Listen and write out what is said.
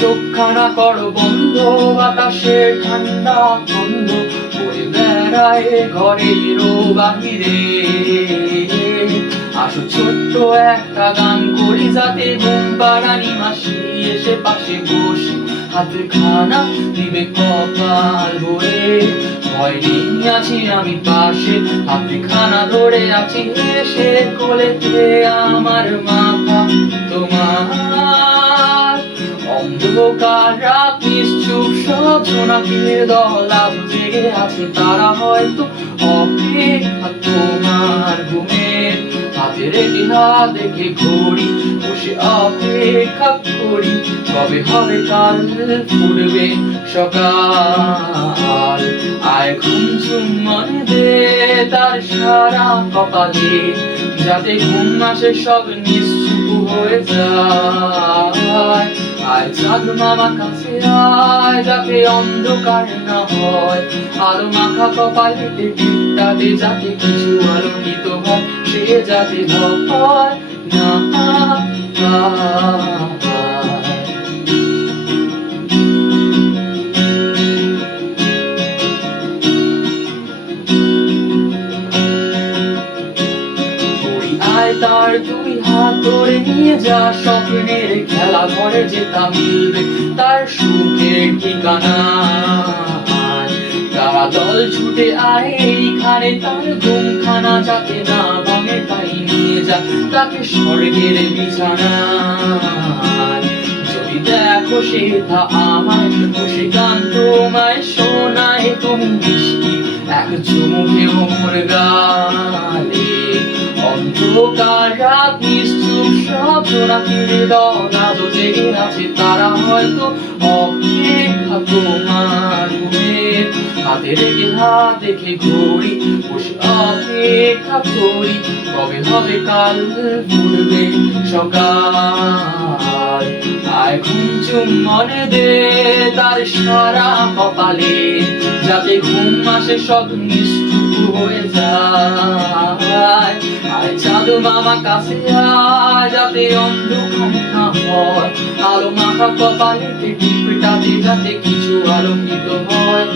চোখখানা করো বন্ধ, বাতাসের ঠান্ডা গন্ধ বয়ে বেড়ায় ঘরের বাহিরে। আসো ছোট্ট একটা গান করি, যাতে ঘুম পাড়ানি মাসি এসে পাশে বসে হাতে খানা দিবে কপাল ভরে। ভয় নেই, আছি আমি পাশে, হাতে খানা ধরে আছি এসে কোলেতে আমার মাথা তোমার। অন্ধকার রাত নিশ্চুপ সব জোনাকির দল আজ জেগে আছে, তারা হয়তো অপেক্ষা তোমার ঘুমের। হাতে রেখে হাত দেখে ঘড়ি বসে অপেক্ষা করি, কবে হবে কাল ফুটবে সকাল। আয় ঘুম ঝুম মনে দে তার সারা কপালে, যাতে ঘুম আসে সব নিশ্চুপ হয়ে যায়। আয় চাঁদ মামা কাছে আয়, যাতে অন্ধকার না হয়, আলো মাখা কপালেতে টিপটাতে যাতে কিছু আলোকিত হয়, সে যাতে ভয় না পায়। আয় তার দুই হাত ধরে নিয়ে যা, স্বপ্নের খেলা ঘরে যেটা মিলবে তার সুখের ঠিকানা। তারা দল ছুটে আয় এইখানে, তার ঘুমখানা যাতে না ভাঙে তাই নিয়ে যা তাকে স্বর্গের বিছানা। যদি দেখো সে তা আমায় বসে গান তোমায় শোনায়, তুমি মিষ্টি এক চুমুকে ওর গালে। অন্ধকার রাত নিশ্চুপ সব জোনাকির দল আজও জেগে আছে, তারা হয়তো অপেক্ষা তোমার ঘুমের। হাতে রেখে হাত দেখে ঘড়ি বসে অপেক্ষা করি, কবে হবে কাল ফুটবে সকাল। আয় ঘুম চুম মনে দে তার সারা কপালে, যাতে ঘুম আসে সব নিশ্চুপ হয়ে যায়। আয় চাঁদ মামা কাছে আয়, যাতে অন্ধকার না হয়, আলো মাখা কপালেতে টিপটাতে যাতে কিছু আলোকিত হয়।